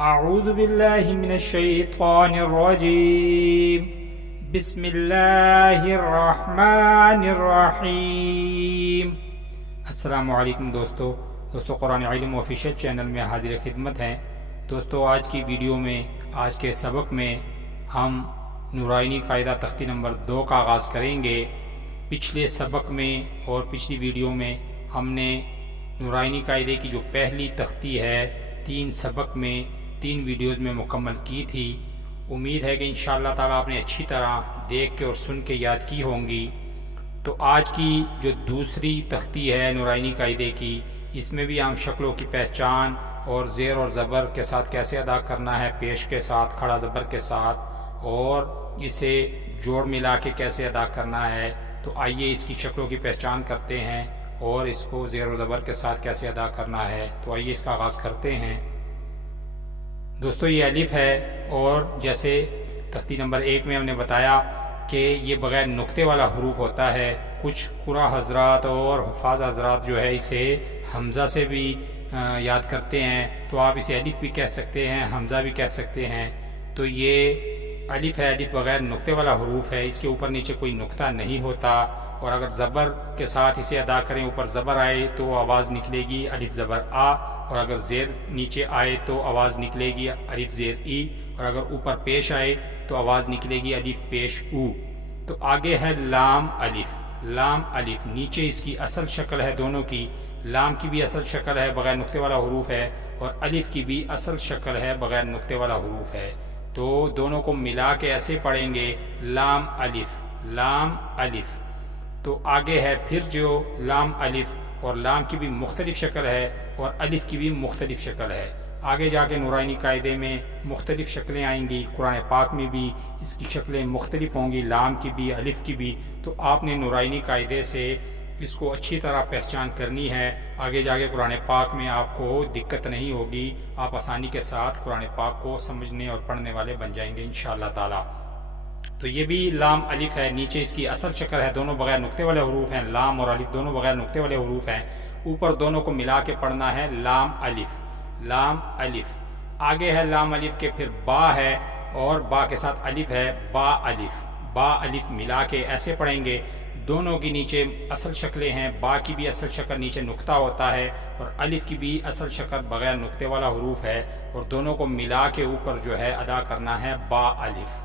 اعوذ باللہ من الشیطان الرجیم بسم اللہ الرحمن الرحیم۔ السلام علیکم دوستو قرآن علم آفیشیل چینل میں حاضر خدمت ہیں۔ دوستو آج کی ویڈیو میں، آج کے سبق میں ہم نورانی قاعدہ تختی نمبر 2 کا آغاز کریں گے۔ پچھلے سبق میں اور پچھلی ویڈیو میں ہم نے نورانی قاعدے کی جو پہلی تختی ہے 3 سبق میں 3 ویڈیوز میں مکمل کی تھی۔ امید ہے کہ انشاءاللہ تعالیٰ آپ نے اچھی طرح دیکھ کے اور سن کے یاد کی ہوں گی۔ تو آج کی جو دوسری تختی ہے نورانی قاعدے کی، اس میں بھی ہم شکلوں کی پہچان اور زیر اور زبر کے ساتھ کیسے ادا کرنا ہے، پیش کے ساتھ، کھڑا زبر کے ساتھ، اور اسے جوڑ ملا کے کیسے ادا کرنا ہے۔ تو آئیے اس کی شکلوں کی پہچان کرتے ہیں اور اس کو زیر و زبر کے ساتھ کیسے ادا کرنا ہے۔ تو آئیے اس کا آغاز کرتے ہیں۔ دوستو یہ الف ہے، اور جیسے تختی نمبر 1 میں ہم نے بتایا کہ یہ بغیر نقطے والا حروف ہوتا ہے۔ کچھ قرآ حضرات اور حفاظ حضرات جو ہے اسے حمزہ سے بھی یاد کرتے ہیں، تو آپ اسے الف بھی کہہ سکتے ہیں، حمزہ بھی کہہ سکتے ہیں۔ تو یہ الف ہے، الف بغیر نقطے والا حروف ہے، اس کے اوپر نیچے کوئی نقطہ نہیں ہوتا، اور اگر زبر کے ساتھ اسے ادا کریں، اوپر زبر آئے تو آواز نکلے گی الف زبر آ، اور اگر زیر نیچے آئے تو آواز نکلے گی الف زیر ای، اور اگر اوپر پیش آئے تو آواز نکلے گی الف پیش او۔ تو آگے ہے لام الف۔ لام الف نیچے اس کی اصل شکل ہے دونوں کی، لام کی بھی اصل شکل ہے، بغیر نقطے والا حروف ہے، اور الف کی بھی اصل شکل ہے، بغیر نقطے والا حروف ہے۔ تو دونوں کو ملا کے ایسے پڑھیں گے، لام الف، لام الف۔ تو آگے ہے پھر جو لام الف، اور لام کی بھی مختلف شکل ہے اور الف کی بھی مختلف شکل ہے۔ آگے جا کے نورانی قاعدے میں مختلف شکلیں آئیں گی، قرآن پاک میں بھی اس کی شکلیں مختلف ہوں گی، لام کی بھی، الف کی بھی۔ تو آپ نے نورانی قاعدے سے اس کو اچھی طرح پہچان کرنی ہے، آگے جا کے قرآن پاک میں آپ کو دقت نہیں ہوگی، آپ آسانی کے ساتھ قرآن پاک کو سمجھنے اور پڑھنے والے بن جائیں گے انشاءاللہ تعالی۔ تو یہ بھی لام الف ہے، نیچے اس کی اصل شکل ہے، دونوں بغیر نقطے والے حروف ہیں، لام اور الف دونوں بغیر نقطے والے حروف ہیں، اوپر دونوں کو ملا کے پڑھنا ہے لام الف، لام الف۔ آگے ہے لام الف کے پھر با ہے، اور با کے ساتھ الف ہے، با الف، با الف ملا کے ایسے پڑھیں گے۔ دونوں کی نیچے اصل شکلیں ہیں، با کی بھی اصل شکل نیچے نقطہ ہوتا ہے، اور الف کی بھی اصل شکل بغیر نقطے والا حروف ہے، اور دونوں کو ملا کے اوپر جو ہے ادا کرنا ہے با الف۔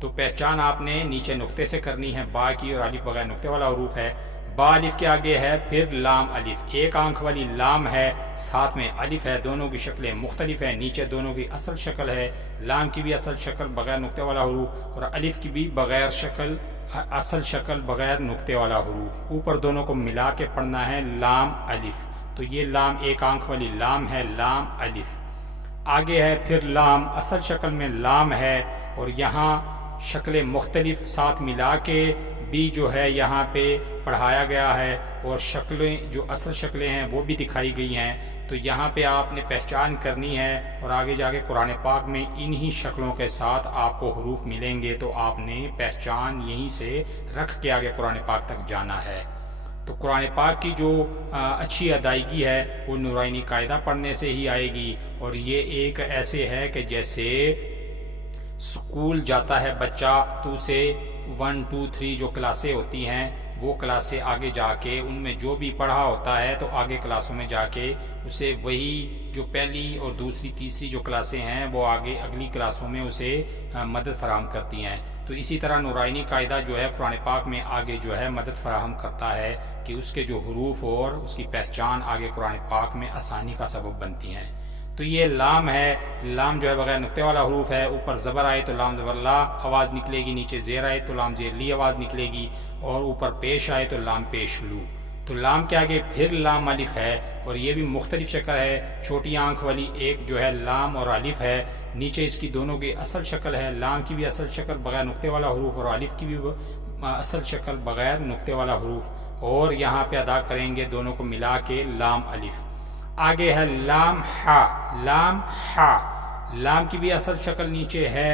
تو پہچان آپ نے نیچے نقطے سے کرنی ہے با کی، اور الف بغیر نقطے والا حروف ہے۔ با الف کے آگے ہے پھر لام الف، ایک آنکھ والی لام ہے، ساتھ میں الف ہے، دونوں کی شکلیں مختلف ہیں، نیچے دونوں کی اصل شکل ہے، لام کی بھی اصل شکل بغیر نقطے والا حروف، اور الف کی بھی بغیر شکل، اصل شکل بغیر نقطے والا حروف، اوپر دونوں کو ملا کے پڑھنا ہے لام الف۔ تو یہ لام ایک آنکھ والی لام ہے، لام الف۔ آگے ہے پھر لام، اصل شکل میں لام ہے، اور یہاں شکلیں مختلف ساتھ ملا کے بھی جو ہے یہاں پہ پڑھایا گیا ہے، اور شکلیں جو اصل شکلیں ہیں وہ بھی دکھائی گئی ہیں۔ تو یہاں پہ آپ نے پہچان کرنی ہے، اور آگے جا کے قرآن پاک میں انہی شکلوں کے ساتھ آپ کو حروف ملیں گے، تو آپ نے پہچان یہیں سے رکھ کے آگے قرآن پاک تک جانا ہے۔ تو قرآن پاک کی جو اچھی ادائیگی ہے وہ نورانی قاعدہ پڑھنے سے ہی آئے گی، اور یہ ایک ایسے ہے کہ جیسے اسکول جاتا ہے بچہ تو اسے 1 2 3 جو کلاسیں ہوتی ہیں وہ کلاسیں آگے جا کے ان میں جو بھی پڑھا ہوتا ہے تو آگے کلاسوں میں جا کے اسے وہی جو پہلی اور دوسری تیسری جو کلاسیں ہیں وہ آگے اگلی کلاسوں میں اسے مدد فراہم کرتی ہیں۔ تو اسی طرح نورانی قاعدہ جو ہے قرآن پاک میں آگے جو ہے مدد فراہم کرتا ہے کہ اس کے جو حروف اور اس کی پہچان آگے قرآن پاک میں آسانی کا سبب بنتی ہیں۔ تو یہ لام ہے، لام جو ہے بغیر نقطے والا حروف ہے، اوپر زبر آئے تو لام زبر لا آواز نکلے گی، نیچے زیر آئے تو لام زیر لی آواز نکلے گی، اور اوپر پیش آئے تو لام پیش لو۔ تو لام کے آگے پھر لام الف ہے، اور یہ بھی مختلف شکل ہے، چھوٹی آنکھ والی ایک جو ہے لام اور الف ہے، نیچے اس کی دونوں کی اصل شکل ہے، لام کی بھی اصل شکل بغیر نقطے والا حروف، اور الف کی بھی اصل شکل بغیر نقطے والا حروف، اور یہاں پہ ادا کریں گے دونوں کو ملا کے لام الف۔ آگے ہے لام ہا، لام ہا، لام کی بھی اصل شکل نیچے ہے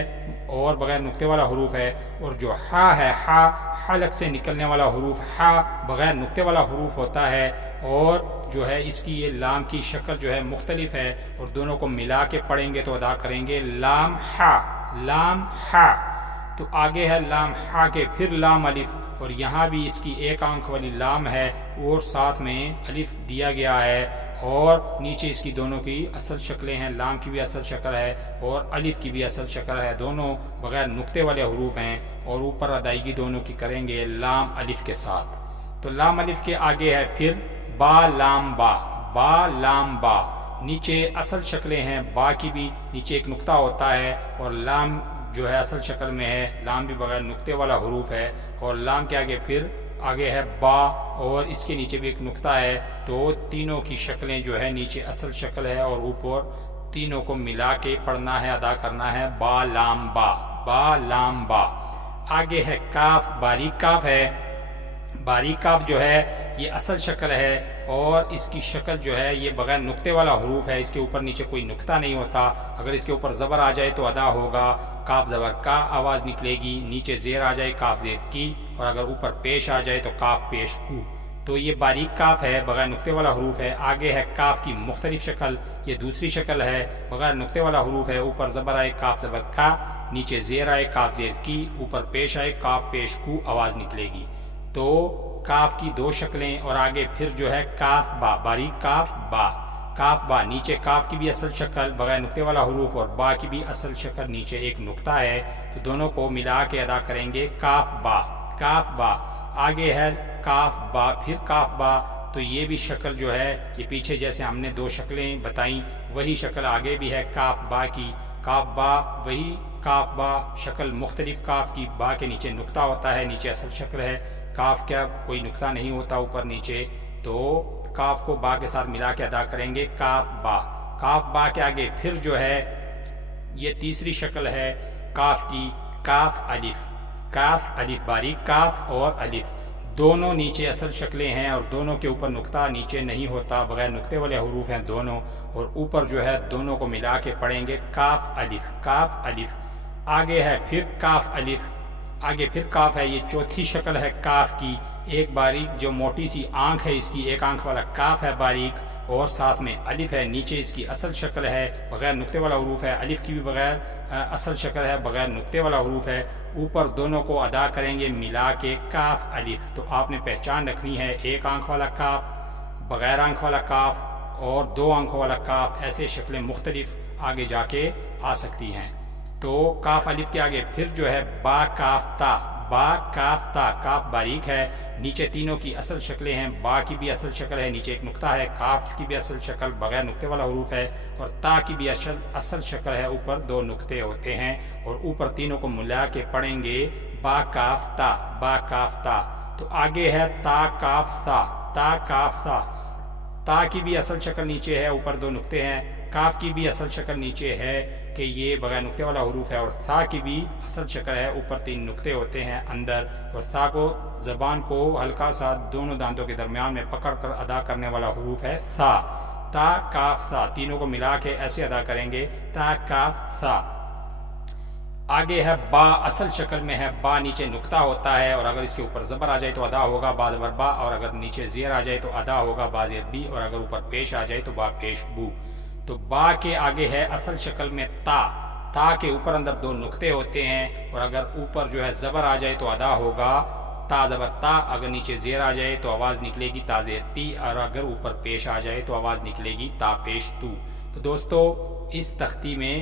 اور بغیر نقطے والا حروف ہے، اور جو ہا ہے، ہا حلق سے نکلنے والا حروف، ہا بغیر نقطے والا حروف ہوتا ہے، اور جو ہے اس کی یہ لام کی شکل جو ہے مختلف ہے، اور دونوں کو ملا کے پڑھیں گے تو ادا کریں گے لام ہا، لام ہا۔ تو آگے ہے لام ہا کے پھر لام الف، اور یہاں بھی اس کی ایک آنکھ والی لام ہے اور ساتھ میں الف دیا گیا ہے، اور نیچے اس کی دونوں کی اصل شکلیں ہیں، لام کی بھی اصل شکل ہے اور الف کی بھی اصل شکل ہے، دونوں بغیر نقطے والے حروف ہیں، اور اوپر ادائیگی دونوں کی کریں گے لام الف کے ساتھ۔ تو لام الف کے آگے ہے پھر با لام با، با لام با، نیچے اصل شکلیں ہیں، با کی بھی نیچے ایک نقطہ ہوتا ہے، اور لام جو ہے اصل شکل میں ہے، لام بھی بغیر نقطے والا حروف ہے، اور لام کے آگے پھر آگے ہے با، اور اس کے نیچے بھی ایک نقطہ ہے، تو تینوں کی شکلیں جو ہے نیچے اصل شکل ہے اور اوپر تینوں کو ملا کے پڑھنا ہے، ادا کرنا ہے با لام با، با لام با۔ آگے ہے کاف، باریک کاف ہے، باریک کاف جو ہے یہ اصل شکل ہے، اور اس کی شکل جو ہے یہ بغیر نقطے والا حروف ہے، اس کے اوپر نیچے کوئی نقطہ نہیں ہوتا، اگر اس کے اوپر زبر آ جائے تو ادا ہوگا کاف زبر کا آواز نکلے گی، نیچے زیر آ جائے کاف زیر کی، اور اگر اوپر پیش آ جائے تو کاف پیش کو۔ تو یہ باریک کاف ہے، بغیر نقطے والا حروف ہے۔ آگے ہے کاف کی مختلف شکل، یہ دوسری شکل ہے، بغیر نقطے والا حروف ہے، اوپر زبر آئے کاف زبر کا، نیچے زیر آئے کاف زیر کی، اوپر پیش آئے کاف پیش کو آواز نکلے گی۔ تو کاف کی دو شکلیں، اور آگے پھر جو ہے کاف با، باریک کاف با، کاف با، نیچے کاف کی بھی اصل شکل بغیر نقطے والا حروف، اور با کی بھی اصل شکل نیچے ایک نقطہ ہے، تو دونوں کو ملا کے ادا کریں گے کاف با، کاف با۔ آگے ہے کاف با پھر کاف با، تو یہ بھی شکل جو ہے یہ پیچھے جیسے ہم نے دو شکلیں بتائیں وہی شکل آگے بھی ہے کاف با کی، کاف با وہی کاف با، شکل مختلف، کاف کی با کے نیچے نقطہ ہوتا ہے، نیچے اصل شکل ہے، کاف کیا کوئی نقطہ نہیں ہوتا اوپر نیچے، تو کاف کو با کے ساتھ ملا کے ادا کریں گے کاف با۔ کاف با کے آگے پھر جو ہے یہ تیسری شکل ہے کاف کی، کاف الف، کاف الف، باریک کاف اور الف، دونوں نیچے اصل شکلیں ہیں، اور دونوں کے اوپر نقطہ نیچے نہیں ہوتا، بغیر نقطے والے حروف ہیں دونوں، اور اوپر جو ہے دونوں کو ملا کے پڑھیں گے کاف الف، کاف الف۔ آگے ہے پھر کاف الف، آگے پھر کاف ہے، یہ چوتھی شکل ہے کاف کی، ایک باریک جو موٹی سی آنکھ ہے اس کی، ایک آنکھ والا کاف ہے باریک، اور ساتھ میں الف ہے، نیچے اس کی اصل شکل ہے، بغیر نقطے والا حروف ہے، الف کی بھی بغیر اصل شکل ہے، بغیر نقطے والا حروف ہے، اوپر دونوں کو ادا کریں گے ملا کے کاف الف۔ تو آپ نے پہچان رکھنی ہے، ایک آنکھ والا کاف، بغیر آنکھ والا کاف، اور دو آنکھوں والا کاف، ایسے شکلیں مختلف آگے جا کے آ سکتی ہیں۔ تو کاف الف کے آگے پھر جو ہے با کاف تا، با کاف تا، کاف باریک ہے، نیچے تینوں کی اصل شکلیں ہیں، با کی بھی اصل شکل ہے، نیچے ایک نقطہ ہے، کاف کی بھی اصل شکل بغیر نقطے والا حروف ہے، اور تا کی بھی اصل شکل ہے، اوپر دو نقطے ہوتے ہیں، اور اوپر تینوں کو ملا کے پڑھیں گے با کاف تا، با کاف تا۔ تو آگے ہے تا کاف سا، تا کاف سا، تا کی بھی اصل شکل نیچے ہے، اوپر دو نقطے ہیں، کاف کی بھی اصل شکل نیچے ہے کہ یہ بغیر نقطے والا حروف ہے، اور سا کی بھی اصل شکل ہے، اوپر تین نقطے ہوتے ہیں اندر، اور سا کو زبان کو ہلکا سا دونوں دانتوں کے درمیان میں پکڑ کر ادا کرنے والا حروف ہے سا، تا کاف سا، تینوں کو ملا کے ایسے ادا کریں گے تا کاف سا۔ آگے ہے با، اصل شکل میں ہے، با نیچے نقطہ ہوتا ہے، اور اگر اس کے اوپر زبر آ جائے تو ادا ہوگا با زبر با، اور اگر نیچے زیر آ جائے تو ادا ہوگا با زیر بی، اور اگر اوپر پیش آ جائے تو با پیش بو۔ تو با کے آگے ہے اصل شکل میں تا، تا کے اوپر اندر دو نقطے ہوتے ہیں، اور اگر اوپر جو ہے زبر آ جائے تو ادا ہوگا تا زبر تا، اگر نیچے زیر آ جائے تو آواز نکلے گی تا زیر تی، اور اگر اوپر پیش آ جائے تو آواز نکلے گی تا پیش تو۔ تو دوستو اس تختی میں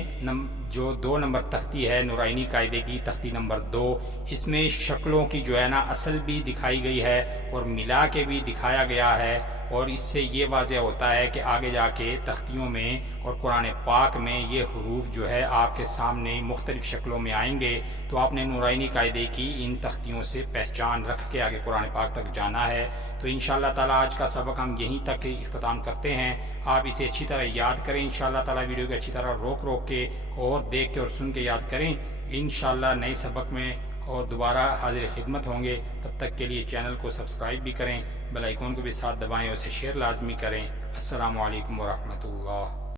جو 2 نمبر تختی ہے نورانی قاعدے کی، تختی نمبر 2، اس میں شکلوں کی جو ہے نا اصل بھی دکھائی گئی ہے اور ملا کے بھی دکھایا گیا ہے، اور اس سے یہ واضح ہوتا ہے کہ آگے جا کے تختیوں میں اور قرآن پاک میں یہ حروف جو ہے آپ کے سامنے مختلف شکلوں میں آئیں گے، تو آپ نے نورانی قاعدے کی ان تختیوں سے پہچان رکھ کے آگے قرآن پاک تک جانا ہے۔ تو انشاءاللہ تعالیٰ آج کا سبق ہم یہیں تک اختتام کرتے ہیں۔ آپ اسے اچھی طرح یاد کریں، انشاءاللہ تعالیٰ ویڈیو کو اچھی طرح روک کے اور دیکھ کے اور سن کے یاد کریں۔ انشاءاللہ نئے سبق میں اور دوبارہ حاضر خدمت ہوں گے، تب تک کے لیے چینل کو سبسکرائب بھی کریں، بیل آئیکن کو بھی ساتھ دبائیں، اور اسے شیئر لازمی کریں۔ السلام علیکم ورحمۃ اللہ۔